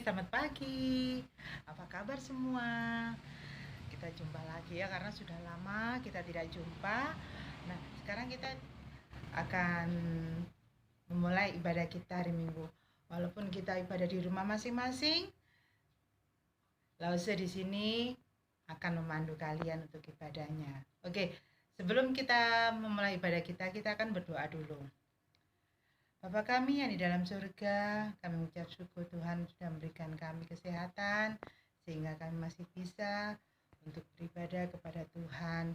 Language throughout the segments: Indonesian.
selamat pagi. Apa kabar semua? Kita jumpa lagi ya karena sudah lama kita tidak jumpa. Nah, sekarang kita akan memulai ibadah kita hari Minggu. Walaupun kita ibadah di rumah masing-masing, Lause di sini akan memandu kalian untuk ibadahnya. Oke, sebelum kita memulai ibadah kita, kita akan berdoa dulu. Bapa kami yang di dalam surga, kami mengucap syukur Tuhan sudah memberikan kami kesehatan, sehingga kami masih bisa untuk beribadah kepada Tuhan.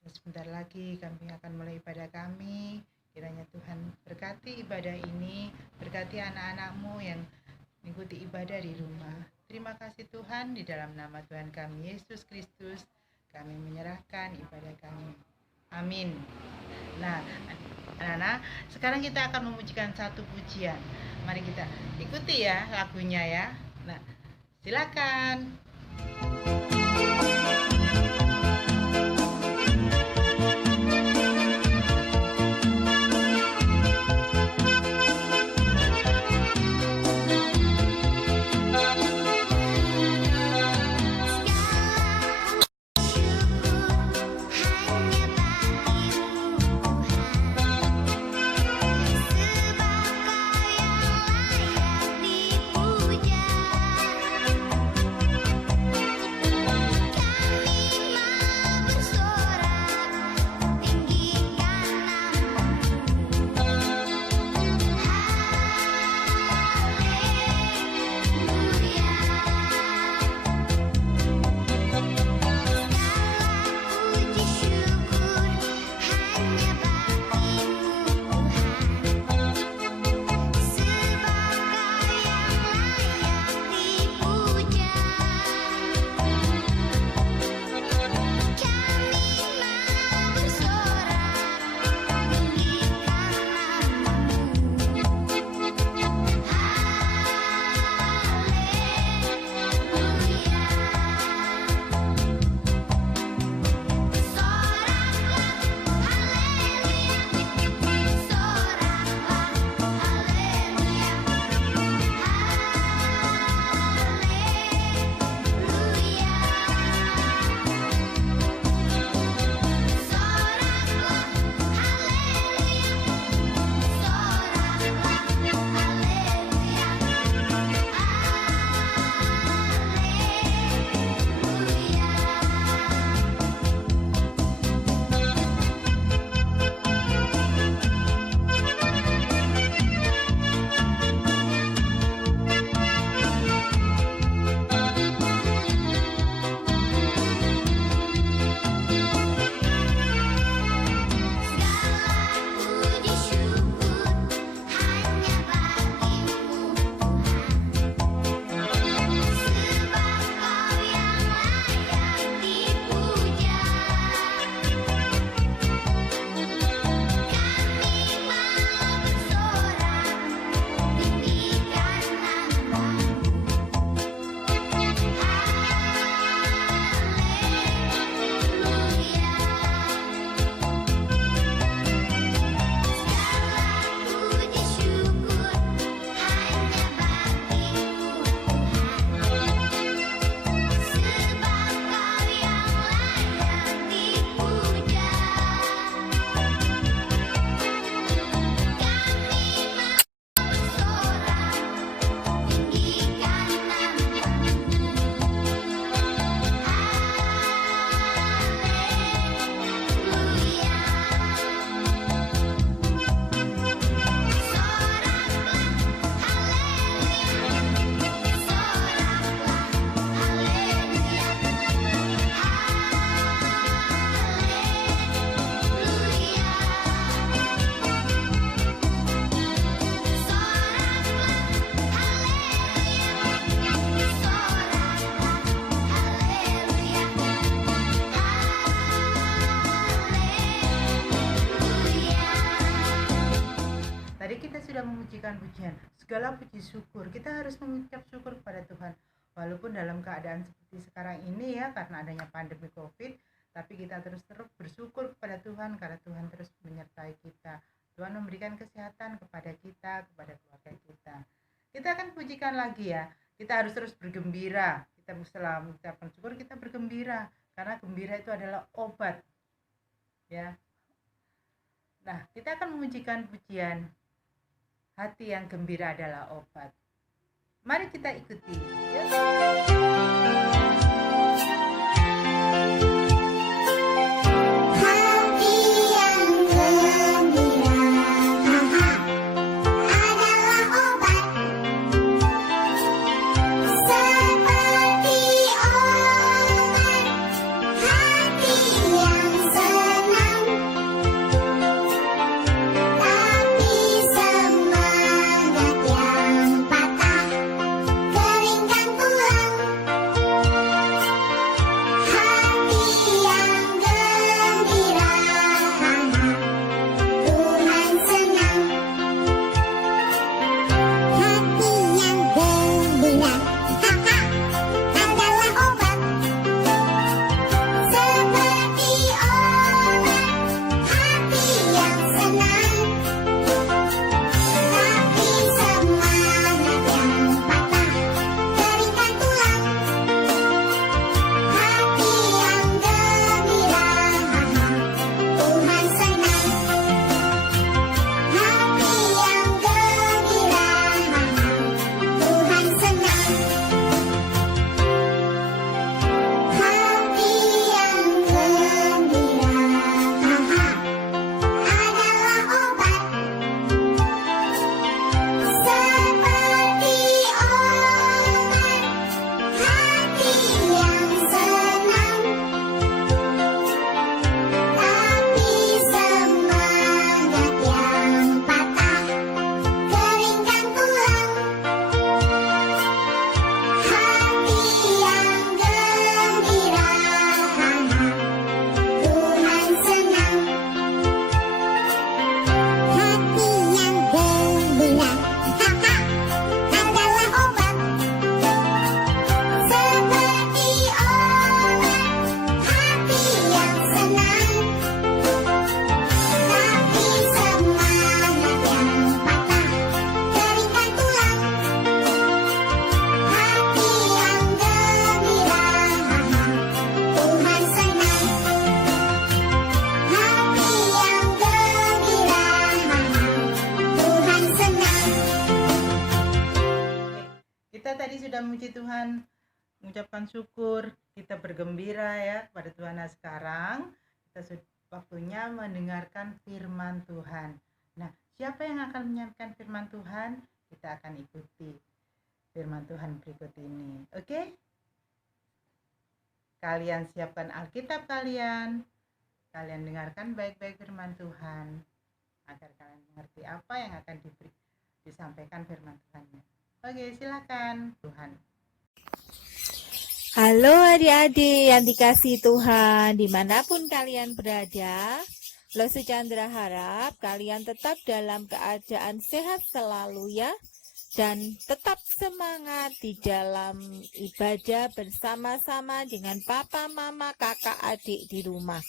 Dan sebentar lagi kami akan mulai ibadah kami. Kiranya Tuhan berkati ibadah ini, berkati anak-anak-Mu yang mengikuti ibadah di rumah. Terima kasih Tuhan, di dalam nama Tuhan kami Yesus Kristus, kami menyerahkan ibadah kami. Amin. Nah, anak-anak, sekarang kita akan memujikan satu pujian. Mari kita ikuti ya lagunya ya. Nah, silakan. Memujikan pujian, segala puji syukur. Kita harus mengucap syukur kepada Tuhan. Walaupun dalam keadaan seperti sekarang ini ya, karena adanya pandemi Covid, tapi kita terus bersyukur kepada Tuhan karena Tuhan terus menyertai kita. Tuhan memberikan kesehatan kepada kita, kepada keluarga kita. Kita kita akan pujikan lagi ya. Kita harus terus bergembira. Kita setelah mengucapkan syukur, kita bergembira karena gembira itu adalah obat. Ya. Nah, kita akan memujikan pujian hati yang gembira adalah obat. Mari kita ikuti. Tadi sudah memuji Tuhan, mengucapkan syukur, kita bergembira ya kepada Tuhan. Nah, sekarang kita sudah waktunya mendengarkan firman Tuhan. Nah, siapa yang akan menyampaikan firman Tuhan? Kita akan ikuti firman Tuhan berikut ini. Oke? Kalian siapkan Alkitab kalian. Kalian dengarkan baik-baik firman Tuhan agar kalian mengerti apa yang akan disampaikan firman Tuhannya. Oke, silakan Tuhan. Halo adik-adik yang dikasihi Tuhan, dimanapun kalian berada, Losu Chandra harap kalian tetap dalam keadaan sehat selalu ya, dan tetap semangat di dalam ibadah bersama-sama dengan papa, mama, kakak, adik di rumah.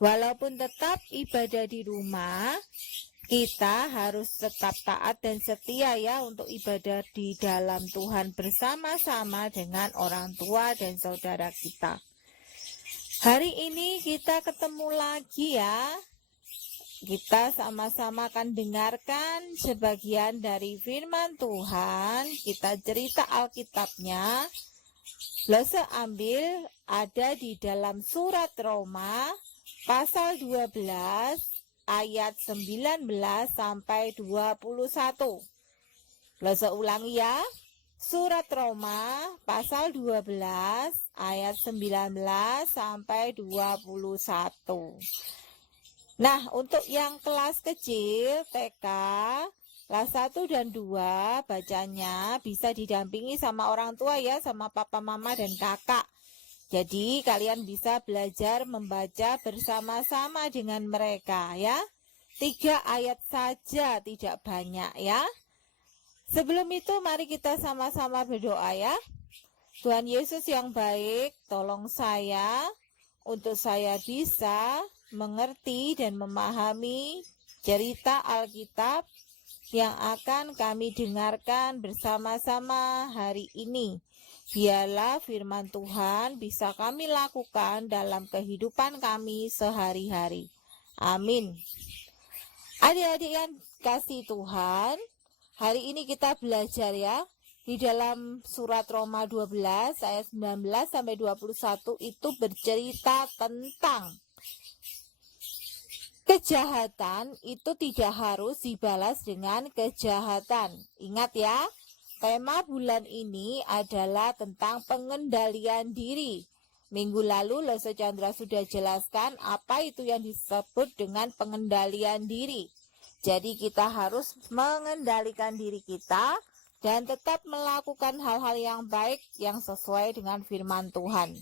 Walaupun tetap ibadah di rumah, kita harus tetap taat dan setia ya untuk ibadah di dalam Tuhan bersama-sama dengan orang tua dan saudara kita. Hari ini kita ketemu lagi ya. Kita sama-sama akan dengarkan sebagian dari firman Tuhan. Kita cerita Alkitabnya. Lose ambil ada di dalam surat Roma pasal 12 ayat 19 sampai 21. Lose ulangi ya. Surat Roma pasal 12 ayat 19 sampai 21. Nah, untuk yang kelas kecil TK kelas 1 dan 2 bacanya bisa didampingi sama orang tua ya, sama papa, mama dan kakak. Jadi kalian bisa belajar membaca bersama-sama dengan mereka ya. 3 ayat saja, tidak banyak ya. Sebelum itu mari kita sama-sama berdoa ya. Tuhan Yesus yang baik, tolong saya untuk saya bisa mengerti dan memahami cerita Alkitab yang akan kami dengarkan bersama-sama hari ini. Biarlah firman Tuhan bisa kami lakukan dalam kehidupan kami sehari-hari. Amin. Adik-adik yang kasih Tuhan, hari ini kita belajar ya, di dalam surat Roma 12 ayat 19 sampai 21 itu bercerita tentang kejahatan itu tidak harus dibalas dengan kejahatan. Ingat ya, tema bulan ini adalah tentang pengendalian diri. Minggu lalu Loso Chandra sudah jelaskan apa itu yang disebut dengan pengendalian diri. Jadi kita harus mengendalikan diri kita dan tetap melakukan hal-hal yang baik yang sesuai dengan firman Tuhan.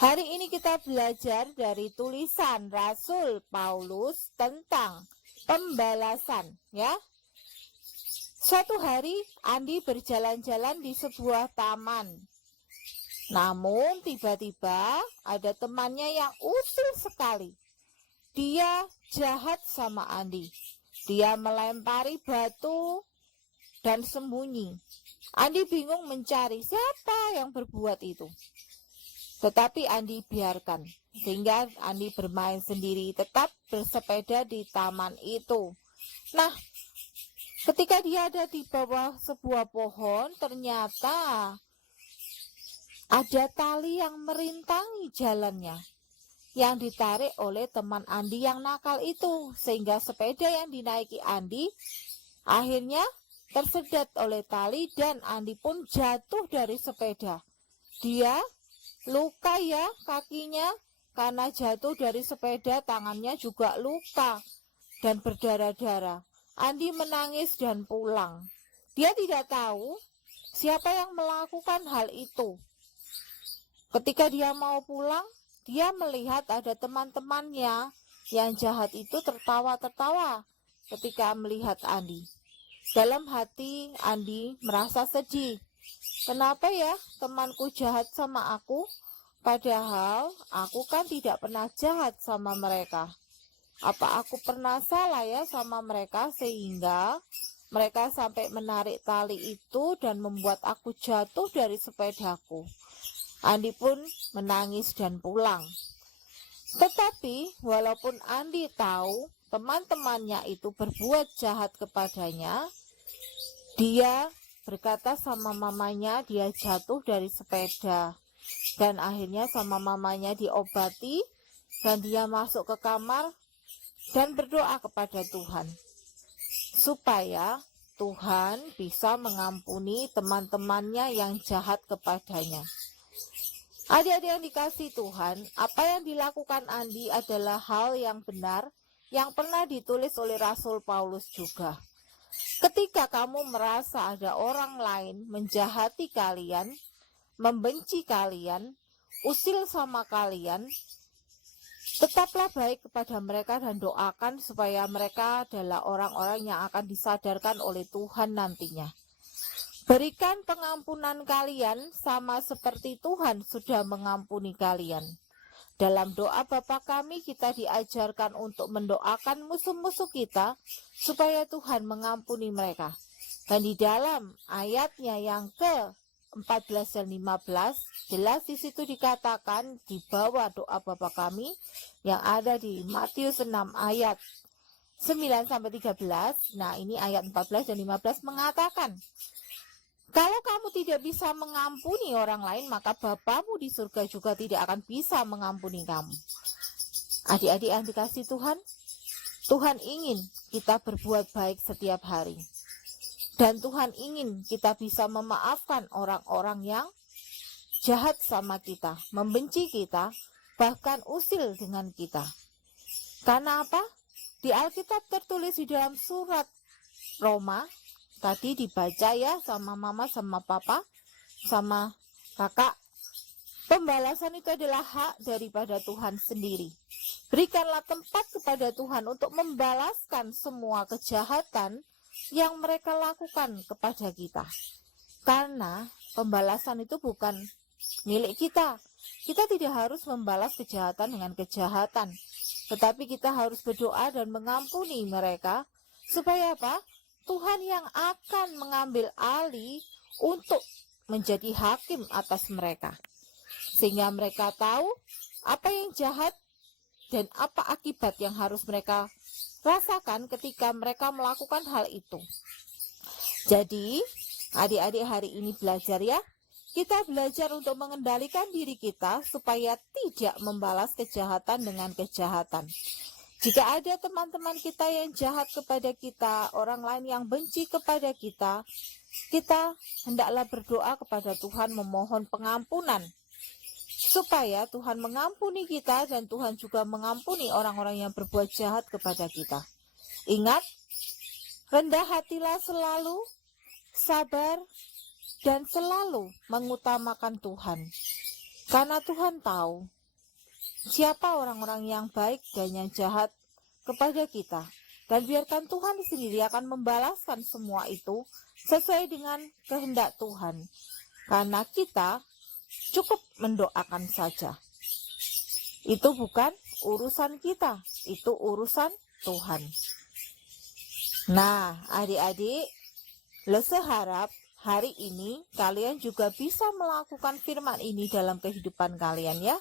Hari ini kita belajar dari tulisan Rasul Paulus tentang pembalasan ya. Suatu hari Andi berjalan-jalan di sebuah taman. Namun tiba-tiba ada temannya yang usil sekali. Dia jahat sama Andi. Dia melempari batu dan sembunyi. Andi bingung mencari siapa yang berbuat itu. Tetapi Andi biarkan. Sehingga Andi bermain sendiri, tetap bersepeda di taman itu. Nah, ketika dia ada di bawah sebuah pohon, ternyata ada tali yang merintangi jalannya, yang ditarik oleh teman Andi yang nakal itu, sehingga sepeda yang dinaiki Andi akhirnya tersedat oleh tali dan Andi pun jatuh dari sepeda. Dia luka ya kakinya karena jatuh dari sepeda, tangannya juga luka dan berdarah-darah. Andi menangis dan pulang. Dia tidak tahu siapa yang melakukan hal itu. Ketika dia mau pulang, dia melihat ada teman-temannya yang jahat itu tertawa-tertawa ketika melihat Andi. Dalam hati Andi merasa sedih. Kenapa ya temanku jahat sama aku? Padahal aku kan tidak pernah jahat sama mereka. Apa aku pernah salah ya sama mereka sehingga mereka sampai menarik tali itu dan membuat aku jatuh dari sepedaku? Andi pun menangis dan pulang. Tetapi walaupun Andi tahu teman-temannya itu berbuat jahat kepadanya, dia berkata sama mamanya dia jatuh dari sepeda. Dan akhirnya sama mamanya diobati dan dia masuk ke kamar dan berdoa kepada Tuhan. Supaya Tuhan bisa mengampuni teman-temannya yang jahat kepadanya. Adik-adik yang dikasih Tuhan, apa yang dilakukan Andi adalah hal yang benar yang pernah ditulis oleh Rasul Paulus juga. Ketika kamu merasa ada orang lain menjahati kalian, membenci kalian, usil sama kalian, tetaplah baik kepada mereka dan doakan supaya mereka adalah orang-orang yang akan disadarkan oleh Tuhan nantinya. Berikan pengampunan kalian sama seperti Tuhan sudah mengampuni kalian. Dalam doa Bapa kami kita diajarkan untuk mendoakan musuh-musuh kita supaya Tuhan mengampuni mereka. Dan di dalam ayatnya yang ke-14 dan 15 jelas di situ dikatakan di bawah doa Bapa kami yang ada di Matius 6 ayat 9 sampai 13. Nah, ini ayat 14 dan 15 mengatakan, kalau kamu tidak bisa mengampuni orang lain, maka Bapamu di surga juga tidak akan bisa mengampuni kamu. Adik-adik yang dikasih Tuhan, Tuhan ingin kita berbuat baik setiap hari. Dan Tuhan ingin kita bisa memaafkan orang-orang yang jahat sama kita, membenci kita, bahkan usil dengan kita. Karena apa? Di Alkitab tertulis di dalam surat Roma, tadi dibaca ya sama mama, sama papa, sama kakak. Pembalasan itu adalah hak daripada Tuhan sendiri. Berikanlah tempat kepada Tuhan untuk membalaskan semua kejahatan yang mereka lakukan kepada kita. Karena pembalasan itu bukan milik kita. Kita tidak harus membalas kejahatan dengan kejahatan. Tetapi kita harus berdoa dan mengampuni mereka. Supaya apa? Tuhan yang akan mengambil alih untuk menjadi hakim atas mereka. Sehingga mereka tahu apa yang jahat dan apa akibat yang harus mereka rasakan ketika mereka melakukan hal itu. Jadi, adik-adik hari ini belajar ya. Kita belajar untuk mengendalikan diri kita supaya tidak membalas kejahatan dengan kejahatan. Jika ada teman-teman kita yang jahat kepada kita, orang lain yang benci kepada kita hendaklah berdoa kepada Tuhan memohon pengampunan. Supaya Tuhan mengampuni kita dan Tuhan juga mengampuni orang-orang yang berbuat jahat kepada kita. Ingat, rendah hatilah selalu, sabar, dan selalu mengutamakan Tuhan. Karena Tuhan tahu siapa orang-orang yang baik dan yang jahat kepada kita. Dan biarkan Tuhan sendiri akan membalaskan semua itu sesuai dengan kehendak Tuhan. Karena kita cukup mendoakan saja. Itu bukan urusan kita, itu urusan Tuhan. Nah, adik-adik, Lese harap hari ini kalian juga bisa melakukan firman ini dalam kehidupan kalian ya.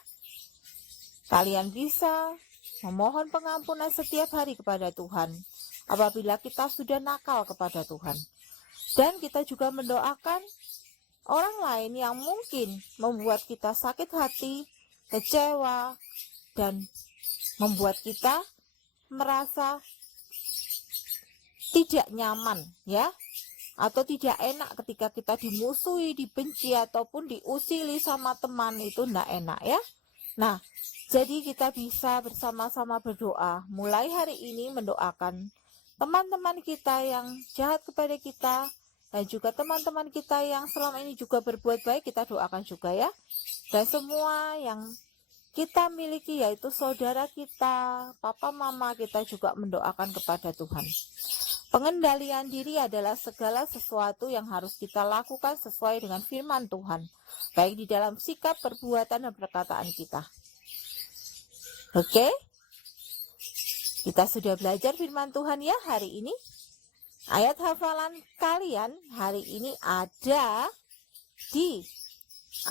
Kalian bisa memohon pengampunan setiap hari kepada Tuhan apabila kita sudah nakal kepada Tuhan. Dan kita juga mendoakan orang lain yang mungkin membuat kita sakit hati, kecewa, dan membuat kita merasa tidak nyaman ya. Atau tidak enak ketika kita dimusuhi, dibenci, ataupun diusili sama teman, itu tidak enak ya. Nah, jadi kita bisa bersama-sama berdoa, mulai hari ini mendoakan teman-teman kita yang jahat kepada kita, dan juga teman-teman kita yang selama ini juga berbuat baik, kita doakan juga ya. Dan semua yang kita miliki, yaitu saudara kita, papa mama, kita juga mendoakan kepada Tuhan. Pengendalian diri adalah segala sesuatu yang harus kita lakukan sesuai dengan firman Tuhan, baik di dalam sikap, perbuatan, dan perkataan kita. Oke? Kita sudah belajar firman Tuhan ya hari ini. Ayat hafalan kalian hari ini ada di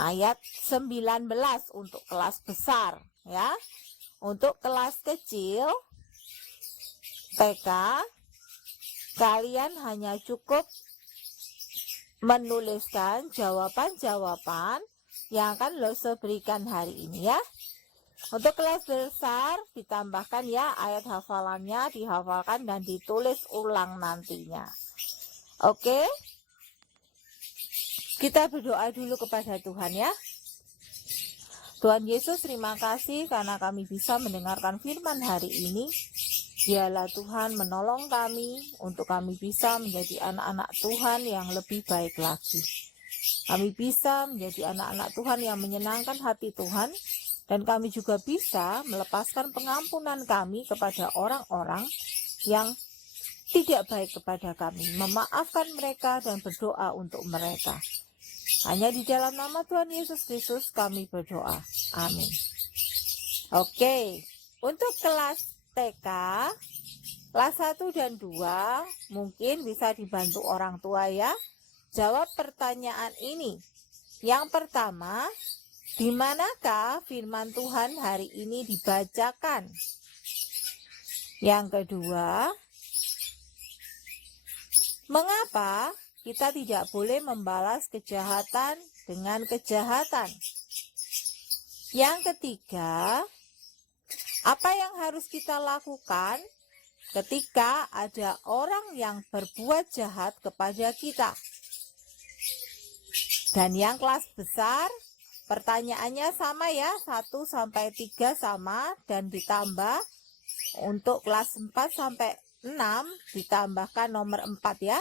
ayat 19 untuk kelas besar ya. Untuk kelas kecil TK, kalian hanya cukup menuliskan jawaban-jawaban yang akan Lese berikan hari ini ya. Untuk kelas besar ditambahkan ya ayat hafalannya, dihafalkan dan ditulis ulang nantinya. Oke? Kita berdoa dulu kepada Tuhan ya. Tuhan Yesus, terima kasih karena kami bisa mendengarkan firman hari ini. Biarlah Tuhan menolong kami untuk kami bisa menjadi anak-anak Tuhan yang lebih baik lagi. Kami bisa menjadi anak-anak Tuhan yang menyenangkan hati Tuhan, dan kami juga bisa melepaskan pengampunan kami kepada orang-orang yang tidak baik kepada kami, memaafkan mereka dan berdoa untuk mereka. Hanya di dalam nama Tuhan Yesus Kristus kami berdoa. Amin. Oke, untuk kelas TK, kelas 1 dan 2 mungkin bisa dibantu orang tua ya. Jawab pertanyaan ini. Yang pertama, di manakah firman Tuhan hari ini dibacakan? Yang kedua, mengapa kita tidak boleh membalas kejahatan dengan kejahatan? Yang ketiga, apa yang harus kita lakukan ketika ada orang yang berbuat jahat kepada kita? Dan yang kelas besar, pertanyaannya sama ya, 1 sampai 3 sama dan ditambah. Untuk kelas 4 sampai 6 ditambahkan nomor 4 ya.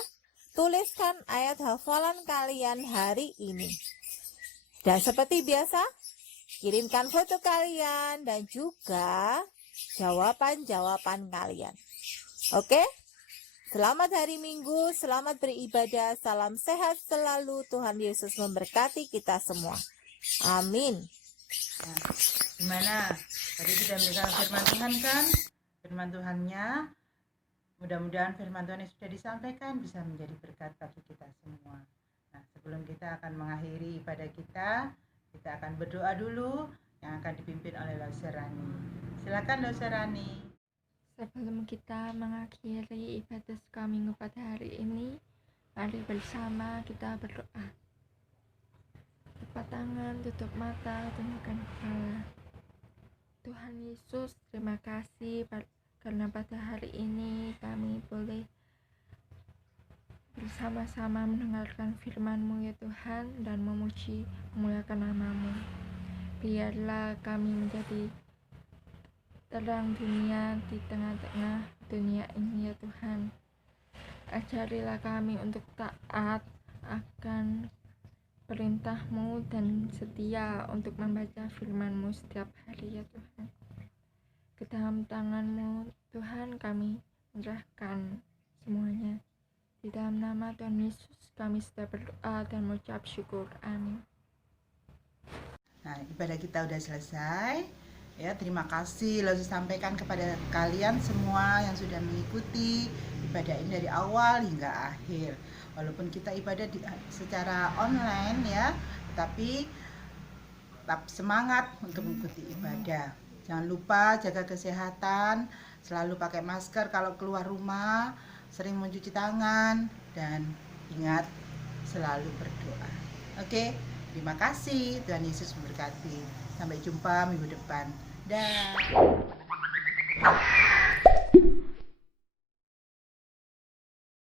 Tuliskan ayat hafalan kalian hari ini. Dan seperti biasa, kirimkan foto kalian dan juga jawaban-jawaban kalian. Oke? Selamat hari Minggu, selamat beribadah, salam sehat selalu. Tuhan Yesus memberkati kita semua. Amin. Nah, gimana? Tadi sudah mendengar firman Tuhan kan? Firman Tuhannya Mudah-mudahan firman Tuhan yang sudah disampaikan bisa menjadi berkat bagi kita semua. Nah, sebelum kita akan mengakhiri ibadah kita akan berdoa dulu yang akan dipimpin oleh Loserani. Silakan Loserani. Sebelum kita mengakhiri ibadah suka minggu pada hari ini, mari bersama kita berdoa. Lepas tangan, tutup mata, tundukkan kepala. Tuhan Yesus, terima kasih karena pada hari ini kami boleh bersama-sama mendengarkan firman-Mu ya Tuhan, dan memuji memuliakan nama-Mu. Biarlah kami menjadi terang dunia di tengah-tengah dunia ini ya Tuhan. Ajarilah kami untuk taat akan perintah-Mu dan setia untuk membaca firman-Mu setiap hari ya Tuhan. Ke dalam tangan-Mu Tuhan kami menyerahkan semuanya. Di dalam nama Tuhan Yesus kami sudah berdoa dan mengucap syukur. Amin. Nah, ibadah kita udah selesai. Ya, terima kasih Losi sampaikan kepada kalian semua yang sudah mengikuti ibadah ini dari awal hingga akhir. Walaupun kita ibadah secara online ya, tapi tetap semangat untuk mengikuti ibadah. Jangan lupa jaga kesehatan, selalu pakai masker kalau keluar rumah, sering mencuci tangan, dan ingat selalu berdoa. Oke, terima kasih. Tuhan Yesus memberkati. Sampai jumpa minggu depan. Dah.